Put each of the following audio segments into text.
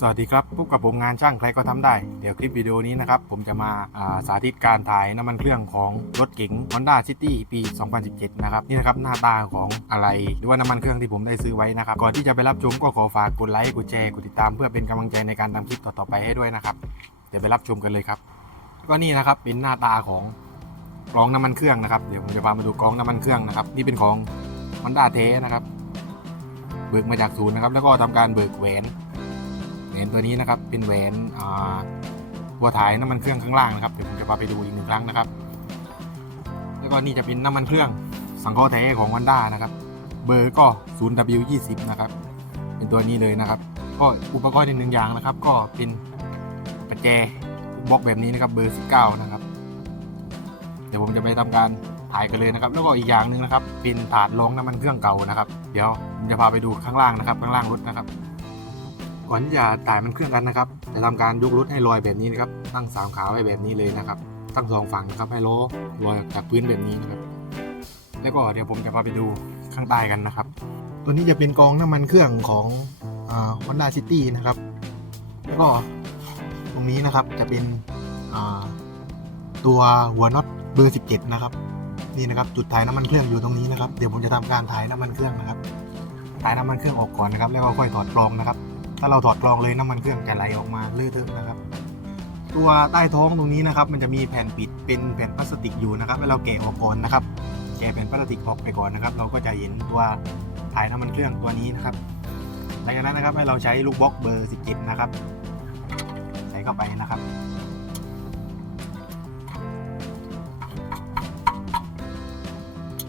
สวัสดีครับพบกับผมงานช่างใครก็ทำได้ เดี๋ยวคลิปวิดีโอนี้นะครับ ผมจะมาาสาธิตการถ่ายน้ำมันเครื่องของรถเก๋ง Honda City ปี 2017 นะครับ นี่นะครับหน้าตาของอะไรหรือว่าน้ำมันเครื่องที่ผมได้ซื้อไว้นะครับ ก่อนที่จะไปรับชมก็ขอฝากกดไลค์กดแชร์กดติดตามเพื่อเป็นกำลังใจในการทำคลิปต่อๆไปให้ด้วยนะครับ เดี๋ยวไปรับชมกันเลยครับ ก็นี่นะครับเป็นหน้าตาของกรองน้ำมันเครื่องนะครับเดี๋ยวผมจะพามาดูกรองน้ำมันเครื่องนะครับ นี่เป็นของ Honda เทนะครับเบิกมาจากศูนย์นะครับแล้วก็ทำการเบิกแหวน วนตัวนี้นะครับเป็นแหวนอ่าหัวถ่ายน้ำมันเครื่องข้างล่างนะครับเดี๋ยวผมจะพาไปดูอีกหนึ่งครั้งนะครับ แล้วก็นี่จะเป็นน้ำมันเครื่องสังเคราะห์แท้ของ Honda นะครับ เบอร์ก็ 0W20 นะครับเป็นตัวนี้เลยนะครับ ก็อุปกรณ์อีกหนึ่งอย่างนะครับ ก็เป็นประแจบล็อกแบบนี้นะครับ เบอร์ 19 นะครับ เดี๋ยวผมจะไปทำการถ่ายกันเลยนะครับ แล้วก็อีกอย่างหนึ่งนะครับ เป็นถาดรองน้ำมันเครื่องเก่านะครับ เดี๋ยวผมจะพาไปดูข้างล่างนะครับ ข้างล่างรถนะครับ ก่อนที่จะถ่ายมันเครื่องกันนะครับ จะทำการยกรถให้ลอยแบบนี้นะครับ ตั้งสามขาไว้แบบนี้เลยนะครับ ตั้งสองฝั่งนะครับให้ล้อลอยจากพื้นแบบนี้นะครับ แล้วก็เดี๋ยวผมจะพาไปดูข้างใต้กันนะครับ ตัวนี้จะเป็นกองน้ำมันเครื่องของฮอนด้าซิตี้นะครับ แล้วก็ตรงนี้นะครับจะเป็นตัวหัวน็อตเบอร์ 17 นะครับ นี่นะครับจุดถ่ายน้ำมันเครื่องอยู่ตรงนี้นะครับ เดี๋ยวผมจะทำการถ่ายน้ำมันเครื่องนะครับถ่ายน้ำมันเครื่องออกก่อนนะครับ แล้วก็ค่อยถอดกรองนะครับ ถ้าเราถอดกรองเลยน้ำมันเครื่องจะไหลออกมาเลื่อะเทอะนะครับ ตัวใต้ท้องตรงนี้นะครับ มันจะมีแผ่นปิดเป็นแผ่นพลาสติกอยู่นะครับแล้วเราแกะออกก่อนนะครับ แกะแผ่นพลาสติกออกไปก่อนนะครับ เราก็จะเห็นตัวถ่ายน้ำมันเครื่องตัวนี้นะครับหลังจากนั้นนะครับให้เราใช้ลูกบล็อกเบอร์ 17 นะครับ ใส่เข้าไปนะครับ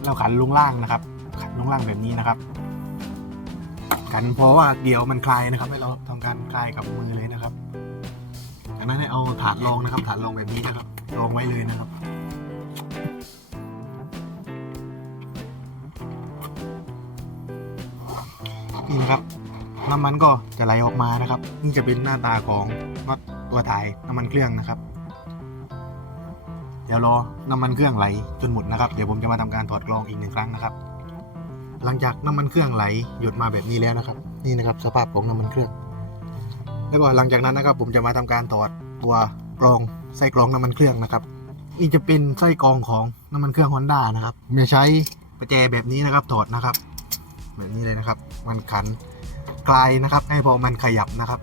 เราขันลงล่างนะครับ ขันลงล่างแบบนี้นะครับ กันเพราะว่าเดี๋ยวมันคลายนะครับ ให้เราทำการคลายกับมือเลยนะครับ จากนั้นให้เอาถาดรองนะครับ ถาดรองแบบนี้นะครับรองไว้เลยนะครับนี่นะครับน้ำมันก็จะไหลออกมานะครับ นี่จะเป็นหน้าตาของน็อตตัวถ่ายน้ำมันเครื่องนะครับ เดี๋ยวรอน้ำมันเครื่องไหลจนหมดนะครับ เดี๋ยวผมจะมาทำการถอดกรองอีกหนึ่งครั้งนะครับ หลังจากน้ำมันเครื่องไหลหยดมาแบบนี้แล้วนะครับ นี่นะครับสภาพของน้ำมันเครื่อง แล้วก็หลังจากนั้นนะครับ ผมจะมาทำการถอดตัวกรองไส้กรองน้ำมันเครื่องนะครับ นี่จะเป็นไส้กรองของน้ำมันเครื่อง Honda นะครับผมจะใช้ประแจแบบนี้นะครับถอดนะครับ แบบนี้เลยนะครับ มันขันคลายนะครับ ให้พอมันขยับนะครับ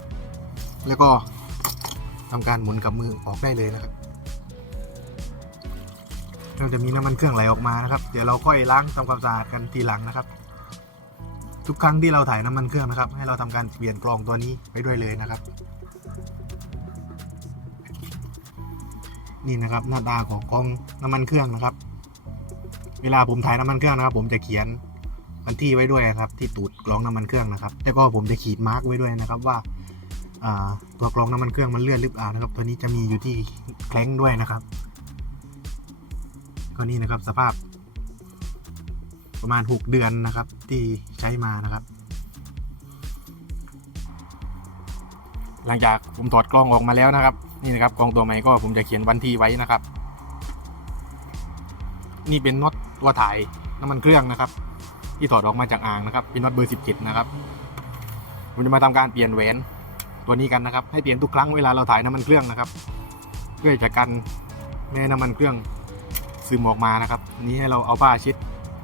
แล้วก็ทำการหมุนกับมือออกได้เลยนะครับ เราจะมีน้ำมันเครื่องไหลออกมานะครับ เดี๋ยวเราค่อยล้างทำความสะอาดกันทีหลังนะครับ ทุกครั้งที่เราถ่ายน้ำมันเครื่องนะครับ ให้เราทำการเปลี่ยนกรองตัวนี้ไปด้วยเลยนะครับ นี่นะครับหน้าตาของกรองน้ำมันเครื่องนะครับ เวลาผมถ่ายน้ำมันเครื่องนะครับ ผมจะเขียนวันที่ไว้ด้วยนะครับ ที่ตูดกรองน้ำมันเครื่องนะครับ แล้วก็ผมจะขีดมาร์กไว้ด้วยนะครับว่าอ่าตัวกรองน้ำมันเครื่องมันเลื่อนหรือเปล่านะครับ ตัวนี้จะมีอยู่ที่แคล้งด้วยนะครับ ก็นี่นะครับสภาพ ประมาณ 6 เดือนนะครับ ที่ใช้มานะครับ หลังจากผมถอดกล้องออกมาแล้วนะครับ นี่นะครับกล้องตัวใหม่ก็ผมจะเขียนวันที่ไว้นะครับ นี่เป็นน็อตตัวถ่ายน้ำมันเครื่องนะครับ ที่ถอดออกมาจากอ่างนะครับ เป็นน็อตเบอร์17นะครับผมจะมาทำการเปลี่ยนแหวนตัวนี้กันนะครับ ให้เปลี่ยนทุกครั้งเวลาเราถ่ายน้ำมันเครื่องนะครับ เพื่อจะกันไม่น้ำมันเครื่อง ซึมออกมานะครับ นี้ให้เราเอาผ้าเช็ด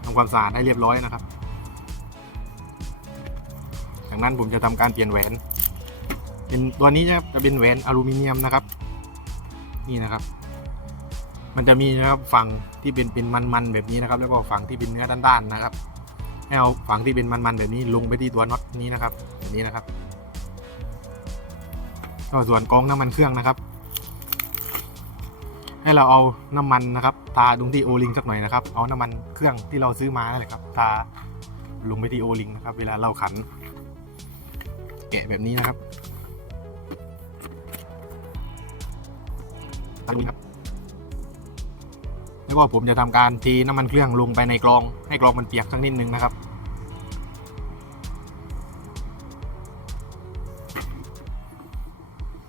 ทำความสะอาดให้เรียบร้อยนะครับ จากนั้นผมจะทำการเปลี่ยนแหวน เป็นตัวนี้นะครับจะเป็นแหวนอลูมิเนียมนะครับ นี่นะครับ มันจะมีนะครับฝั่งที่เป็นเป็นมันๆแบบนี้นะครับ แล้วก็ฝั่งที่เป็นเนื้อด้านๆนะครับให้เอาฝั่งที่เป็นมันๆแบบนี้ลงไปที่ตัวน็อตนี้นะครับแบบนี้นะครับก็ส่วนกรองน้ำมันเครื่องนะครับ ให้เราเอาน้ำมันนะครับทาตรงที่โอลิงสักหน่อยนะครับเอาน้ำมันเครื่องที่เราซื้อมานั่นแหละครับทาลงไปที่โอลิงนะครับ เวลาเราขัน แกะแบบนี้นะครับตรงนี้ครับแล้วก็ผมจะทำการเทีน้ำมันเครื่องลงไปในกรอง ให้กรองมันเปียกสักนิดนึงนะครับ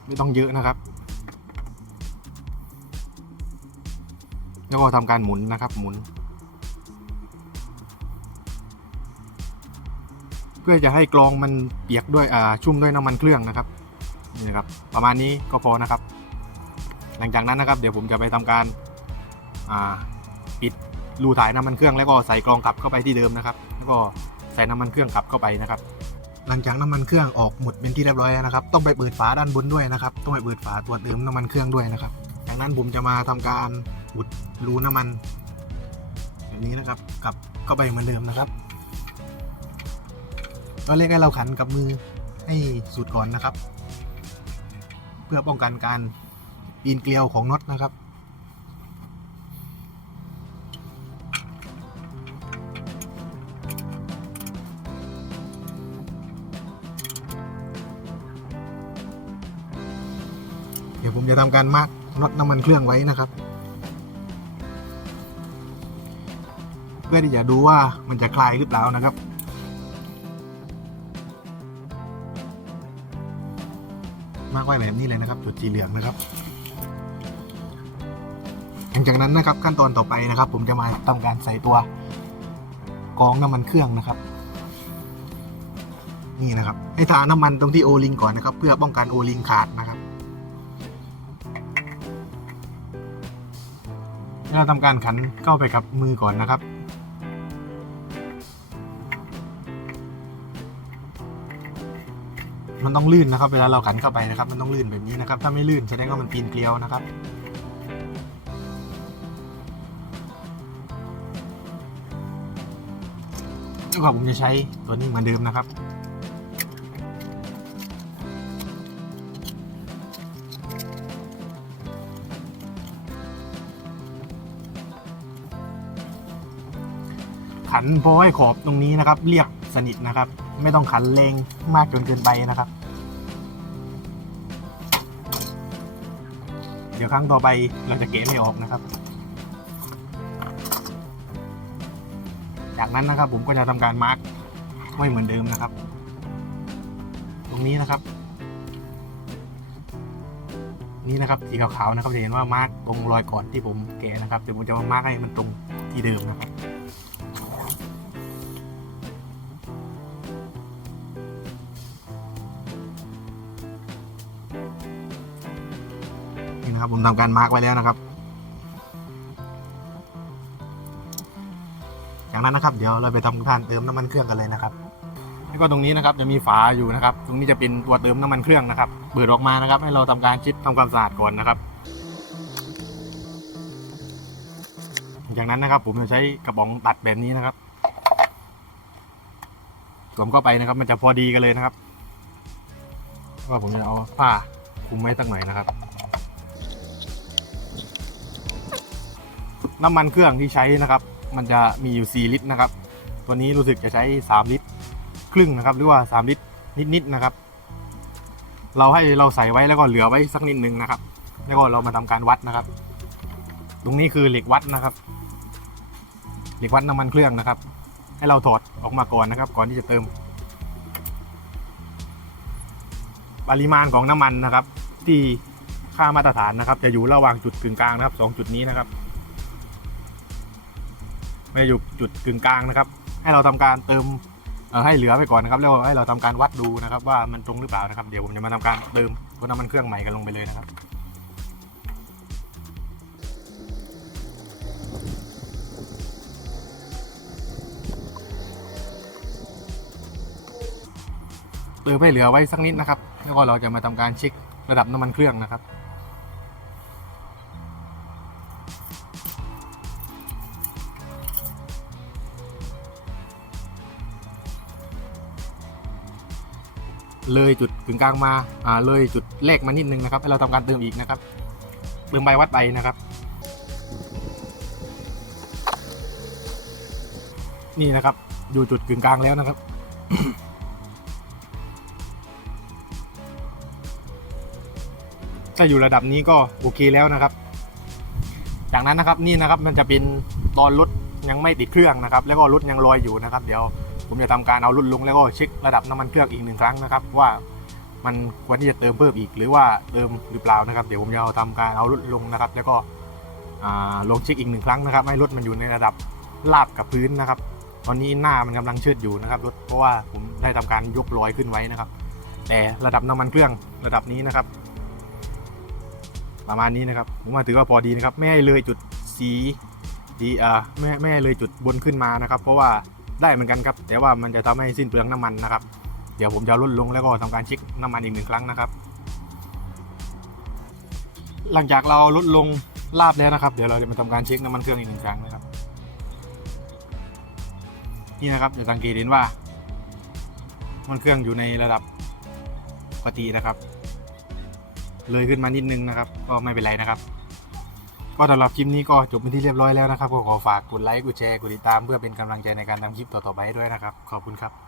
ไม่ต้องเยอะนะครับ แล้วก็ทำการหมุนนะครับหมุน เพื่อจะให้กรองมันเปียกด้วยอ่าชุ่มด้วยน้ำมันเครื่องนะครับนี่นะครับ ประมาณนี้ก็พอนะครับ หลังจากนั้นนะครับ เดี๋ยวผมจะไปทำการาปิดรูถ่ายน้ำมันเครื่องแล้วก็ใส่กรองกลับเข้าไปที่เดิมนะครับ แล้วก็ใส่น้ำมันเครื่องกลับเข้าไปนะครับ หลังจากน้ำมันเครื่องออกหมดเป็นที่เรียบร้อยแล้วนะครับ ต้องไปเปิดฝาด้านบนด้วยนะครับ ต้องไปเปิดฝาตรวจเติมน้ำมันเครื่องด้วยนะครับ จากนั้นผมจะมาทำการ อุดรูน้ำมันแบบนี้นะครับกลับเข้าไปเหมือนเดิมนะครับตอนแรกให้เราขันกับมือให้สุดก่อนนะครับ เพื่อป้องกันการปีนเกลียวของน็อตนะครับเดี๋ยวผมจะทำการมาร์กน็อตน้ำมันเครื่องไว้นะครับ พื่อที่จะดูว่ามันจะคลายหรือเปล่านะครับ มากไว้แบบนี้เลยนะครับ จุดสีเหลืองนะครับ หลังจากนั้นนะครับขั้นตอนต่อไปนะครับ ผมจะมาทำการใส่ตัวกรองน้ำมันเครื่องนะครับ นี่นะครับ ให้ทาน้ำมันตรงที่โอลิงก่อนนะครับ เพื่อป้องกันโอลิงขาดนะครับเราทำการขันเข้าไปกับมือก่อนนะครับ มันต้องลื่นนะครับ เวลาเราขันเข้าไปนะครับ มันต้องลื่นแบบนี้นะครับ ถ้าไม่ลื่นแสดงว่ามันปีนเกลียวนะครับแล้วก็ผมจะใช้ตัวนี้เหมือนเดิมนะครับขันพอให้ขอบตรงนี้นะครับ เรียบสนิทนะครับ ไม่ต้องขันแรงมากจนเกินไปนะครับ เดี๋ยวครั้งต่อไปเราจะเกะไม่ออกนะครับ จากนั้นนะครับผมก็จะทำการมาร์กไว้เหมือนเดิมนะครับ ตรงนี้นะครับ นี่นะครับสีขาวๆนะครับจะเห็นว่ามาร์กตรงรอยก่อนที่ผมแกะนะครับเดี๋ยวผมจะมามาร์กให้มันตรงที่เดิมนะครับ นะครับ ผมทำการมาร์กไว้แล้วนะครับ จากนั้นนะครับ เดี๋ยวเราไปทำการเติมน้ำมันเครื่องกันเลยนะครับแล้วก็ตรงนี้นะครับจะมีฝาอยู่นะครับ ตรงนี้จะเป็นตัวเติมน้ำมันเครื่องนะครับ เปิดออกมานะครับ ให้เราทำการชิดทำความสะอาดก่อนนะครับจากนั้นนะครับ ผมจะใช้กระป๋องตัดแบบนี้นะครับสวมเข้าไปนะครับ มันจะพอดีกันเลยนะครับ ก็ผมจะเอาผ้าคลุมไว้ตั้งหน่อยนะครับ น้ำมันเครื่องที่ใช้นะครับ มันจะมีอยู่ 4 ลิตรนะครับ ตัวนี้รู้สึกจะใช้ 3 ลิตร ครึ่งนะครับ หรือว่า 3 ลิตรนิดๆนะครับ เราให้เราใส่ไว้แล้วก็เหลือไว้สักนิดนึงนะครับ แล้วก็เรามาทำการวัดนะครับ ตรงนี้คือเหล็กวัดนะครับ เหล็กวัดน้ำมันเครื่องนะครับ ให้เราถอดออกมาก่อนนะครับ ก่อนที่จะเติม ปริมาณของน้ำมันนะครับ ที่ค่ามาตรฐานนะครับ จะอยู่ระหว่างจุดกึ่งกลางนะครับสองจุดนี้นะครับ ไม่อยู่จุดกึ่งกลางนะครับ ให้เราทำการเติมให้เหลือไปก่อนนะครับแล้วให้เราทำการวัดดูนะครับ ว่ามันตรงหรือเปล่านะครับ เดี๋ยวผมจะมาทำการเติมตัวน้ำมันเครื่องใหม่กันลงไปเลยนะครับเติมให้เหลือไว้สักนิดนะครับ แล้วก็เราจะมาทำการเช็คระดับน้ำมันเครื่องนะครับ เลยจุดกึ่งกลางมาอ่าเลยจุดเลขมานิดนึงนะครับให้เราทำการเติมอีกนะครับเติมใบวัดใบนะครับ นี่นะครับ อยู่จุดกึ่งกลางแล้วนะครับถ้าอยู่ระดับนี้ก็โอเคแล้วนะครับ จากนั้นนะครับนี่นะครับมันจะเป็นตอนรถยังไม่ติดเครื่องนะครับ แล้วก็รถยังลอยอยู่นะครับ เดี๋ยว ผมจะทำการเอารถลงแล้วก็เช็คระดับน้ำมันเครื่องอีกหนึ่งครั้งนะครับ ว่ามันควรที่จะเติมเพิ่มอีกหรือว่าเติมหรือเปล่านะครับ เดี๋ยวผมจะเอาทำการเอารถลงนะครับ แล้วก็ลงเช็คอีกหนึ่งครั้งนะครับ ให้รถมันอยู่ในระดับราบกับพื้นนะครับ ตอนนี้หน้ามันกำลังเชิดอยู่นะครับรถเพราะว่าผมได้ทำการยกลอยขึ้นไว้นะครับ แต่ระดับน้ำมันเครื่องระดับนี้นะครับ ประมาณนี้นะครับผมว่าถือว่าพอดีนะครับ ไม่ให้เลยจุดสีดีอ่าไม่ไม่ให้เลยจุดบนขึ้นมานะครับ เพราะว่า ได้เหมือนกันครับ แต่ว่ามันจะทำให้สิ้นเปลืองน้ำมันนะครับ เดี๋ยวผมจะลดลงแล้วก็ทำการเช็คน้ำมันอีกหนึ่งครั้งนะครับ หลังจากเราลดลงลาบแล้วนะครับ เดี๋ยวเราจะมาทำการเช็คน้ำมันเครื่องอีกหนึ่งครั้งนะครับ นี่นะครับจะสังเกตเห็นว่า มันเครื่องอยู่ในระดับปกตินะครับ เลยขึ้นมานิดนึงนะครับ ก็ไม่เป็นไรนะครับ ก็สำหรับคลิปนี้ก็จบเป็นที่เรียบร้อยแล้วนะครับ ก็ขอฝากกดไลค์กดแชร์กดติดตามเพื่อเป็นกำลังใจในการทำคลิปต่อๆไปด้วยนะครับ ขอบคุณครับ